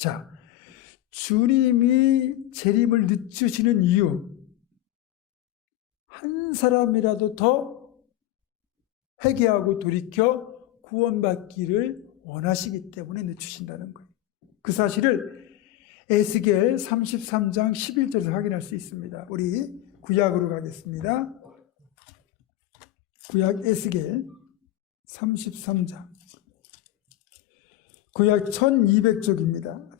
자, 주님이 재림을 늦추시는 이유, 한 사람이라도 더 회개하고 돌이켜 구원받기를 원하시기 때문에 늦추신다는 거예요. 그 사실을 에스겔 33장 11절에서 확인할 수 있습니다. 우리 구약으로 가겠습니다. 구약 에스겔 33장. 구약 1200쪽입니다.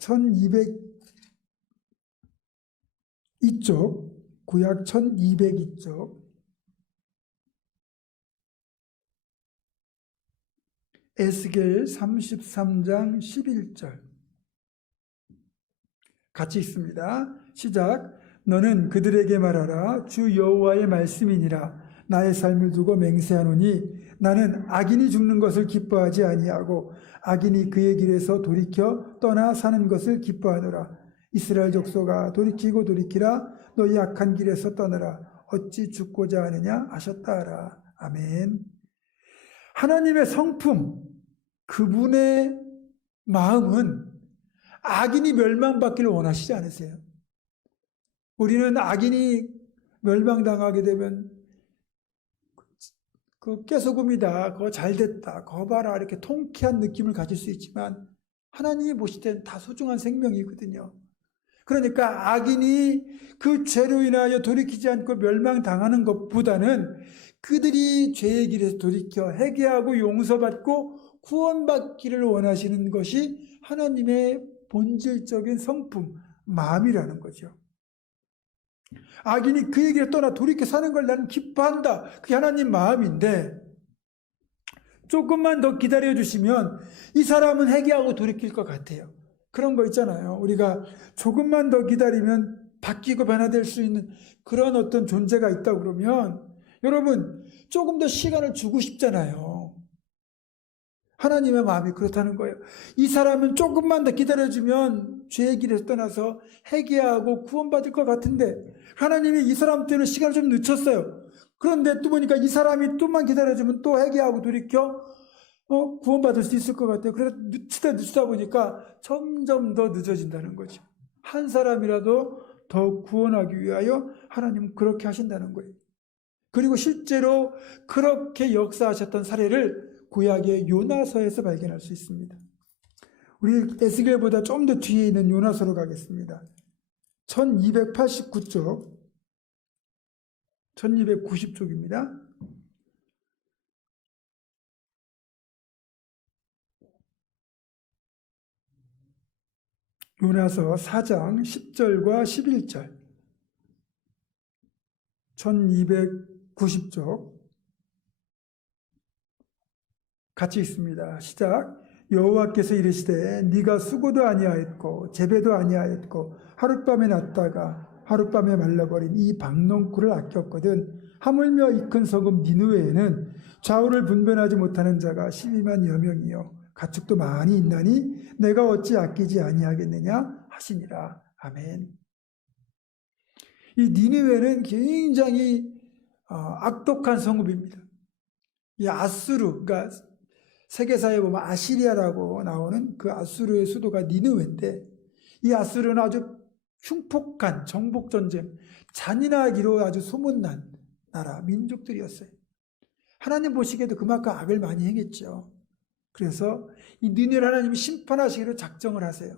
1202쪽, 구약 1202쪽. 에스겔 33장 11절. 같이 있습니다. 시작. 너는 그들에게 말하라. 주 여호와의 말씀이니라. 나의 삶을 두고 맹세하노니 나는 악인이 죽는 것을 기뻐하지 아니하고 악인이 그의 길에서 돌이켜 떠나 사는 것을 기뻐하노라. 이스라엘 족속아 돌이키고 돌이키라. 너희 악한 길에서 떠나라. 어찌 죽고자 하느냐 하셨다 하라. 아멘. 하나님의 성품, 그분의 마음은 악인이 멸망받기를 원하시지 않으세요. 우리는 악인이 멸망당하게 되면 그 깨소금이다, 그거 잘됐다, 그거 봐라, 이렇게 통쾌한 느낌을 가질 수 있지만 하나님이 보실 때는 다 소중한 생명이거든요. 그러니까 악인이 그 죄로 인하여 돌이키지 않고 멸망당하는 것보다는 그들이 죄의 길에서 돌이켜 회개하고 용서받고 구원받기를 원하시는 것이 하나님의 본질적인 성품, 마음이라는 거죠. 악인이 그 얘기를 떠나 돌이켜 사는 걸 나는 기뻐한다. 그게 하나님 마음인데 조금만 더 기다려주시면 이 사람은 회개하고 돌이킬 것 같아요. 그런 거 있잖아요. 우리가 조금만 더 기다리면 바뀌고 변화될 수 있는 그런 어떤 존재가 있다고 그러면 여러분 조금 더 시간을 주고 싶잖아요. 하나님의 마음이 그렇다는 거예요. 이 사람은 조금만 더 기다려주면 죄의 길에서 떠나서 회개하고 구원받을 것 같은데 하나님이 이 사람 때는 시간을 좀 늦췄어요. 그런데 또 보니까 이 사람이 좀만 기다려주면 또 회개하고 돌이켜 구원받을 수 있을 것 같아요. 그래서 늦추다 보니까 점점 더 늦어진다는 거죠. 한 사람이라도 더 구원하기 위하여 하나님은 그렇게 하신다는 거예요. 그리고 실제로 그렇게 역사하셨던 사례를 구약의 요나서에서 발견할 수 있습니다. 우리 에스겔보다 좀 더 뒤에 있는 요나서로 가겠습니다. 1289쪽, 1290쪽입니다. 요나서 4장 10절과 11절, 1290쪽 같이 있습니다. 시작. 여호와께서 이르시되 네가 수고도 아니하였고 재배도 아니하였고 하룻밤에 났다가 하룻밤에 말라버린 이 박농쿨을 아꼈거든. 하물며 이 큰 소금 니느웨에는 좌우를 분별하지 못하는 자가 12만여 명이요 가축도 많이 있나니 내가 어찌 아끼지 아니하겠느냐 하시니라. 아멘. 이 니느웨는 굉장히 악독한 성읍입니다. 이 아수르, 그러니까 세계사에 보면 아시리아라고 나오는 그 아수르의 수도가 니느웨인데 이 아수르는 아주 흉폭한 정복전쟁, 잔인하기로 아주 소문난 나라, 민족들이었어요. 하나님 보시기에도 그만큼 악을 많이 행했죠. 그래서 이 니느웨를 하나님이 심판하시기로 작정을 하세요.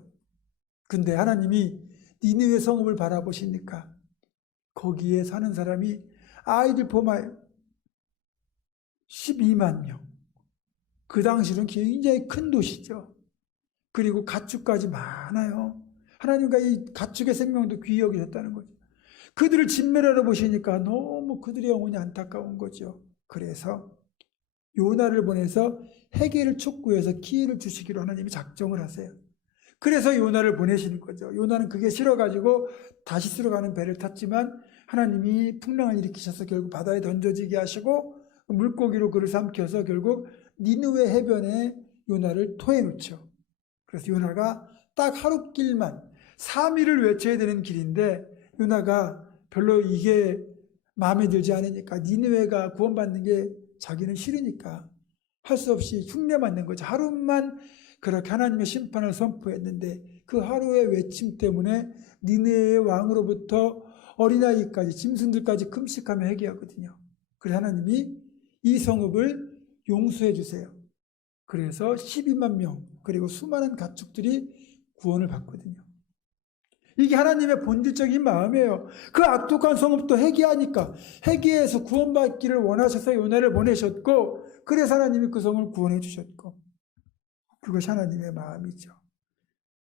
근데 하나님이 니느웨 성읍을 바라보시니까 거기에 사는 사람이 아이들 포함하여 12만 명. 그 당시는 굉장히 큰 도시죠. 그리고 가축까지 많아요. 하나님과 이 가축의 생명도 귀히 여기셨다는 거죠. 그들을 진멸하러 보시니까 너무 그들의 영혼이 안타까운 거죠. 그래서 요나를 보내서 회개를 촉구해서 기회를 주시기로 하나님이 작정을 하세요. 그래서 요나를 보내시는 거죠. 요나는 그게 싫어가지고 다시스로 가는 배를 탔지만 하나님이 풍랑을 일으키셔서 결국 바다에 던져지게 하시고 물고기로 그를 삼켜서 결국 니느웨 해변에 요나를 토해놓죠. 그래서 요나가 딱 하루 길만 3일을 외쳐야 되는 길인데 요나가 별로 이게 마음에 들지 않으니까 니느웨가 구원받는 게 자기는 싫으니까 할 수 없이 흉내 맞는 거죠. 하루만 그렇게 하나님의 심판을 선포했는데 그 하루의 외침 때문에 니네의 왕으로부터 어린아이까지 짐승들까지 금식하며 회개하거든요. 그래서 하나님이 이 성읍을 용서해 주세요. 그래서 12만 명 그리고 수많은 가축들이 구원을 받거든요. 이게 하나님의 본질적인 마음이에요. 그 악독한 성읍도 회개하니까 회개해서 구원받기를 원하셔서 요나를 보내셨고 그래서 하나님이 그 성을 구원해 주셨고 그것이 하나님의 마음이죠.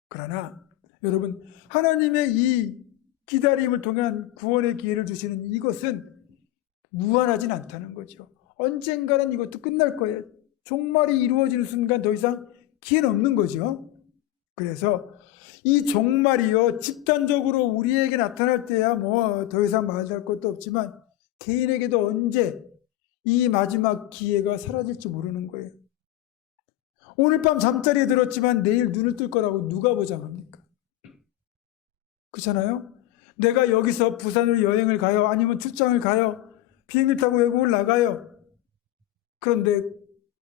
그러나 여러분 하나님의 이 기다림을 통한 구원의 기회를 주시는 이것은 무한하진 않다는 거죠. 언젠가는 이것도 끝날 거예요. 종말이 이루어지는 순간 더 이상 기회는 없는 거죠. 그래서 이 종말이요 집단적으로 우리에게 나타날 때야 뭐 더 이상 말할 것도 없지만 개인에게도 언제 이 마지막 기회가 사라질지 모르는 거예요. 오늘 밤 잠자리에 들었지만 내일 눈을 뜰 거라고 누가 보장합니까? 그렇잖아요? 내가 여기서 부산으로 여행을 가요. 아니면 출장을 가요. 비행기를 타고 외국을 나가요. 그런데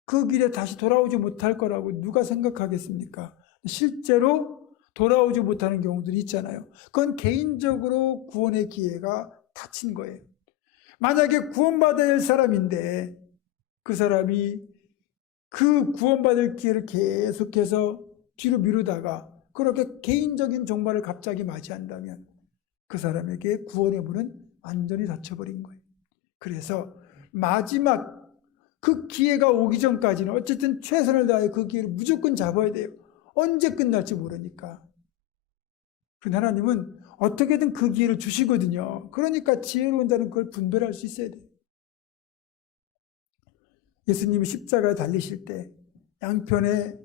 그 길에 다시 돌아오지 못할 거라고 누가 생각하겠습니까? 실제로 돌아오지 못하는 경우들이 있잖아요. 그건 개인적으로 구원의 기회가 닫힌 거예요. 만약에 구원받아야 할 사람인데 그 사람이 그 구원받을 기회를 계속해서 뒤로 미루다가 그렇게 개인적인 종말을 갑자기 맞이한다면 그 사람에게 구원의 문은 완전히 닫혀버린 거예요. 그래서 마지막 그 기회가 오기 전까지는 어쨌든 최선을 다해 그 기회를 무조건 잡아야 돼요. 언제 끝날지 모르니까. 그런데 하나님은 어떻게든 그 기회를 주시거든요. 그러니까 지혜로운 자는 그걸 분별할 수 있어야 돼요. 예수님이 십자가에 달리실 때 양편에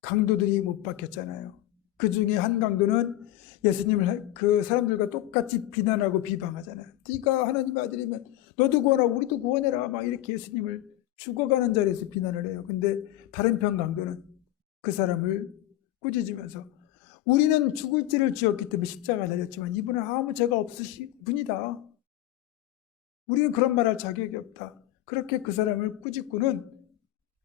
강도들이 못 박혔잖아요. 그 중에 한 강도는 예수님을 그 사람들과 똑같이 비난하고 비방하잖아요. 네가 하나님의 아들이면 너도 구원하고 우리도 구원해라. 막 이렇게 예수님을 죽어가는 자리에서 비난을 해요. 근데 다른 편 강도는 그 사람을 꾸짖으면서 우리는 죽을 죄를 지었기 때문에 십자가에 달렸지만 이분은 아무 죄가 없으신 분이다. 우리는 그런 말할 자격이 없다. 그렇게 그 사람을 꾸짖고는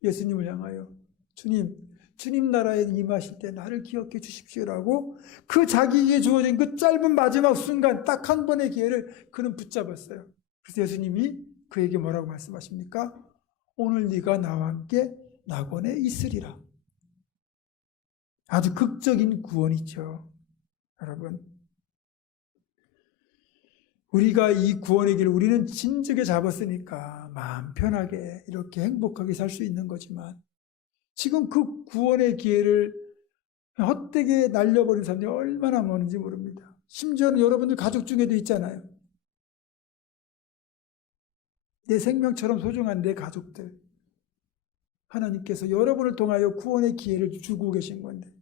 예수님을 향하여 주님 나라에 임하실 때 나를 기억해 주십시오라고 그 자기에게 주어진 그 짧은 마지막 순간 딱 한 번의 기회를 그는 붙잡았어요. 그래서 예수님이 그에게 뭐라고 말씀하십니까? 오늘 네가 나와 함께 낙원에 있으리라. 아주 극적인 구원이죠. 여러분, 우리가 이 구원의 길을 우리는 진즉에 잡았으니까 마음 편하게 이렇게 행복하게 살 수 있는 거지만 지금 그 구원의 기회를 헛되게 날려버린 사람들이 얼마나 많은지 모릅니다. 심지어는 여러분들 가족 중에도 있잖아요. 내 생명처럼 소중한 내 가족들. 하나님께서 여러분을 통하여 구원의 기회를 주고 계신 건데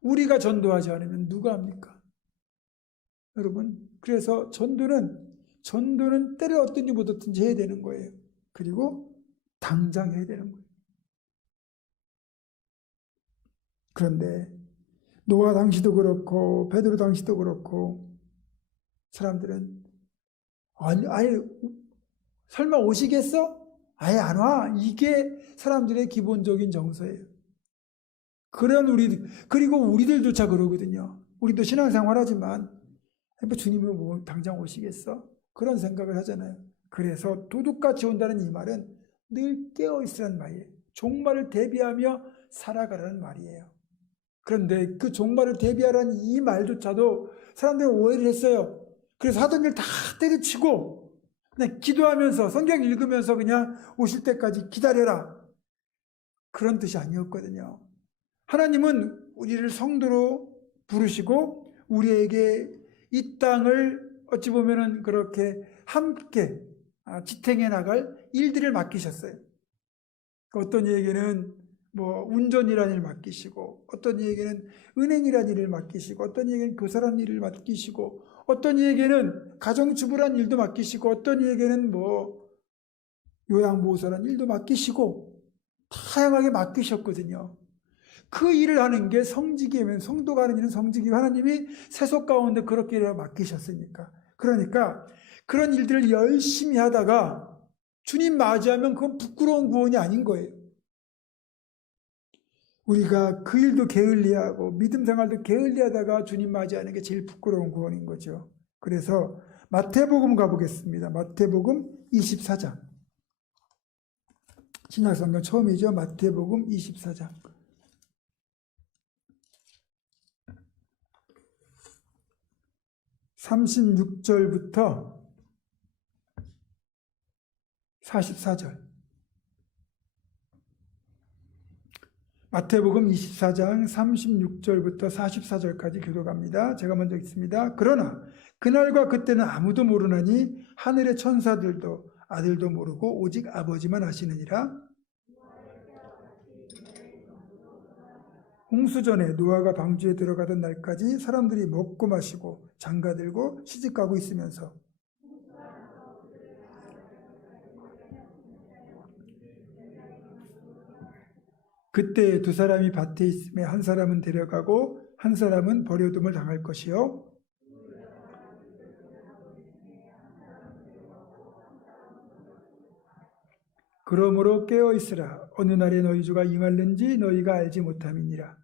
우리가 전도하지 않으면 누가 합니까? 여러분, 그래서 전도는 때를 얻든지 못 얻든지 해야 되는 거예요. 그리고 당장 해야 되는 거예요. 그런데 노아 당시도 그렇고 베드로 당시도 그렇고 사람들은 아니 설마 오시겠어? 아예 안 와. 이게 사람들의 기본적인 정서예요. 그리고 우리들조차 그러거든요. 우리도 신앙생활 하지만 주님은 뭐 당장 오시겠어? 그런 생각을 하잖아요. 그래서 도둑같이 온다는 이 말은 늘 깨어있으라는 말이에요. 종말을 대비하며 살아가라는 말이에요. 그런데 그 종말을 대비하라는 이 말조차도 사람들은 오해를 했어요. 그래서 하던 일 다 때려치고 그냥 기도하면서 성경 읽으면서 그냥 오실 때까지 기다려라. 그런 뜻이 아니었거든요. 하나님은 우리를 성도로 부르시고 우리에게 이 땅을 어찌 보면은 그렇게 함께 지탱해 나갈 일들을 맡기셨어요. 어떤 이에게는 뭐 운전이라는 일을 맡기시고 어떤 이에게는 은행이라는 일을 맡기시고 어떤 이에게는 교사라는 일을 맡기시고 어떤 이에게는 가정주부라는 일도 맡기시고 어떤 이에게는 뭐 요양보호사라는 일도 맡기시고 다양하게 맡기셨거든요. 그 일을 하는 게 성직이면 성도가 하는 일은 성직이고 하나님이 세속 가운데 그렇게 맡기셨으니까. 그러니까 그런 일들을 열심히 하다가 주님 맞이하면 그건 부끄러운 구원이 아닌 거예요. 우리가 그 일도 게을리하고 믿음 생활도 게을리하다가 주님 맞이하는 게 제일 부끄러운 구원인 거죠. 그래서 마태복음 가보겠습니다. 마태복음 24장. 신약성경 처음이죠. 마태복음 24장. 36절부터 44절. 마태복음 24장 36절부터 44절까지 교독합니다. 제가 먼저 읽습니다. 그러나 그날과 그때는 아무도 모르나니 하늘의 천사들도 아들도 모르고 오직 아버지만 아시느니라. 홍수전에 노아가 방주에 들어가던 날까지 사람들이 먹고 마시고 장가들고 시집가고 있으면서 그때 두 사람이 밭에 있음에 한 사람은 데려가고 한 사람은 버려둠을 당할 것이요. 그러므로 깨어 있으라. 어느 날에 너희 주가 임할는지 너희가 알지 못함이니라.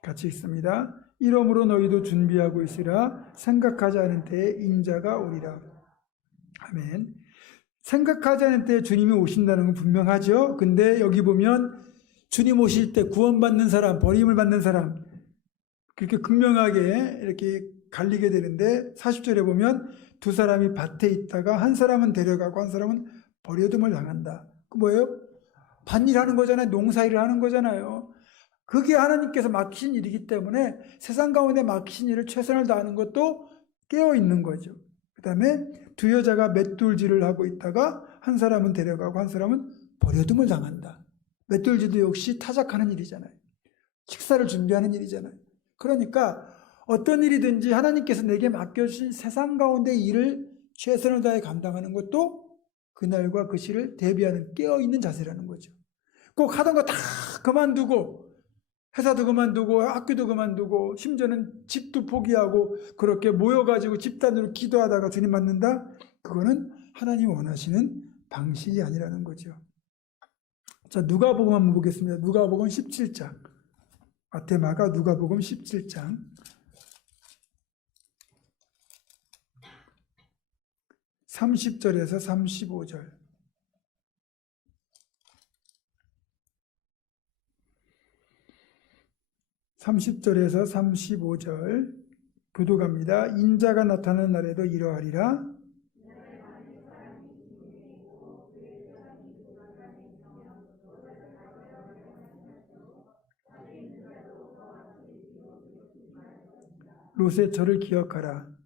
같이 읽습니다. 이러므로 너희도 준비하고 있으라. 생각하지 않은 때에 인자가 오리라. 아멘. 생각하지 않은 때에 주님이 오신다는 건 분명하죠. 근데 여기 보면 주님 오실 때 구원받는 사람, 버림을 받는 사람 그렇게 극명하게 이렇게 갈리게 되는데 40절에 보면 두 사람이 밭에 있다가 한 사람은 데려가고 한 사람은 버려둠을 당한다. 그 뭐예요? 밭일하는 거잖아요. 농사일을 하는 거잖아요. 그게 하나님께서 맡기신 일이기 때문에 세상 가운데 맡기신 일을 최선을 다하는 것도 깨어있는 거죠. 그 다음에 두 여자가 맷돌질을 하고 있다가 한 사람은 데려가고 한 사람은 버려둠을 당한다. 맷돌질도 역시 타작하는 일이잖아요. 식사를 준비하는 일이잖아요. 그러니까 어떤 일이든지 하나님께서 내게 맡겨주신 세상 가운데 일을 최선을 다해 감당하는 것도 그날과 그 시를 대비하는 깨어있는 자세라는 거죠. 꼭 하던 거 다 그만두고 회사도 그만두고 학교도 그만두고 심지어는 집도 포기하고 그렇게 모여가지고 집단으로 기도하다가 주님 만난다? 그거는 하나님 원하시는 방식이 아니라는 거죠. 자, 누가복음 한번 보겠습니다. 누가복음 17장. 마태마가 누가복음 17장. 30절에서 35절. 30절에서 35절 교독합니다. 인자가 나타나는 날에도 이러하리라. 롯의 절을 기억하라.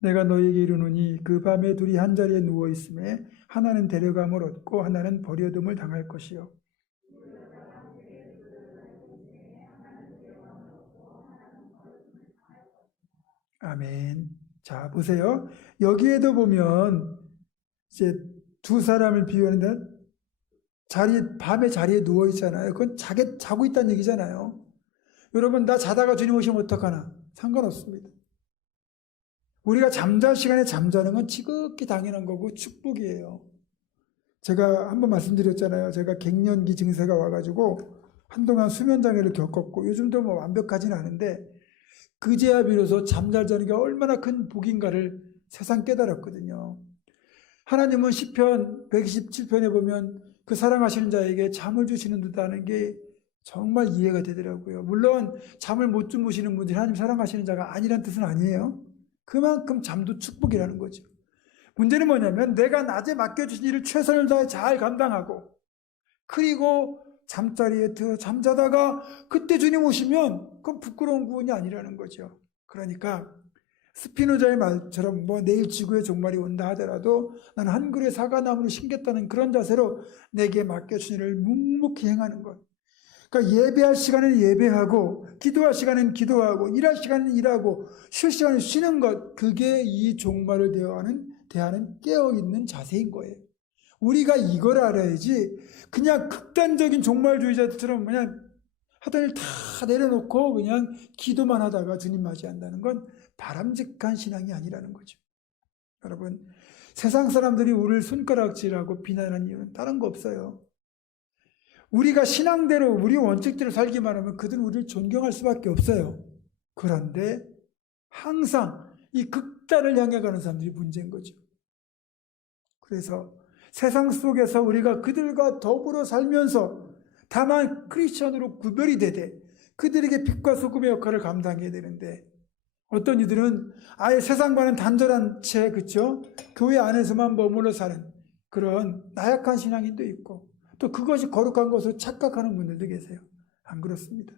내가 너희에게 이르노니 그 밤에 둘이 한 자리에 누워 있음에 하나는 데려감을 얻고 하나는 버려둠을 당할 것이요. 아멘. 자, 보세요. 여기에도 보면 이제 두 사람을 비유하는데 밤에 자리에 누워 있잖아요. 그건 자고 있다는 얘기잖아요. 여러분, 나 자다가 주님 오시면 어떡하나? 상관없습니다. 우리가 잠잘 시간에 잠자는 건 지극히 당연한 거고 축복이에요. 제가 한번 말씀드렸잖아요. 제가 갱년기 증세가 와가지고 한동안 수면장애를 겪었고 요즘도 뭐 완벽하진 않은데 그제야 비로소 잠잘 자는 게 얼마나 큰 복인가를 세상 깨달았거든요. 하나님은 시편 127편에 보면 그 사랑하시는 자에게 잠을 주시는 듯하는 게 정말 이해가 되더라고요. 물론 잠을 못 주무시는 분들이 하나님 사랑하시는 자가 아니란 뜻은 아니에요. 그만큼 잠도 축복이라는 거죠. 문제는 뭐냐면 내가 낮에 맡겨주신 일을 최선을 다해 잘 감당하고 그리고 잠자리에 잠자다가 그때 주님 오시면 그건 부끄러운 구원이 아니라는 거죠. 그러니까 스피노자의 말처럼 뭐 내일 지구의 종말이 온다 하더라도 나는 한 그루의 사과나무를 심겠다는 그런 자세로 내게 맡겨주신 일을 묵묵히 행하는 것. 그러니까 예배할 시간에는 예배하고 기도할 시간에는 기도하고 일할 시간에는 일하고 쉴 시간에는 쉬는 것. 그게 이 종말을 대하는 깨어있는 자세인 거예요. 우리가 이걸 알아야지 그냥 극단적인 종말주의자들처럼 그냥 하던 일 다 내려놓고 그냥 기도만 하다가 주님 맞이한다는 건 바람직한 신앙이 아니라는 거죠. 여러분, 세상 사람들이 우리를 손가락질하고 비난하는 이유는 다른 거 없어요. 우리가 신앙대로 우리 원칙대로 살기만 하면 그들은 우리를 존경할 수밖에 없어요. 그런데 항상 이 극단을 향해 가는 사람들이 문제인 거죠. 그래서 세상 속에서 우리가 그들과 더불어 살면서 다만 크리스천으로 구별이 되되 그들에게 빛과 소금의 역할을 감당해야 되는데, 어떤 이들은 아예 세상과는 단절한 채, 그쵸? 교회 안에서만 머물러 사는 그런 나약한 신앙인도 있고, 또 그것이 거룩한 것으로 착각하는 분들도 계세요. 안 그렇습니다.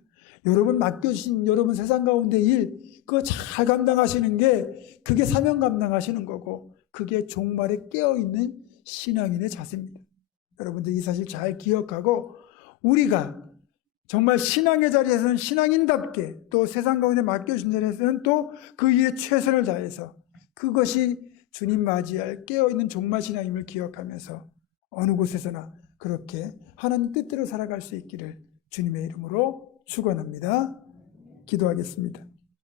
여러분 맡겨주신 여러분 세상 가운데 일, 그거 잘 감당하시는 게 그게 사명 감당하시는 거고, 그게 종말에 깨어있는 신앙인의 자세입니다. 여러분들 이 사실 잘 기억하고, 우리가 정말 신앙의 자리에서는 신앙인답게, 또 세상 가운데 맡겨주신 자리에서는 또 그 일에 최선을 다해서, 그것이 주님 맞이할 깨어있는 종말 신앙임을 기억하면서 어느 곳에서나 그렇게 하나님 뜻대로 살아갈 수 있기를 주님의 이름으로 축원합니다. 기도하겠습니다.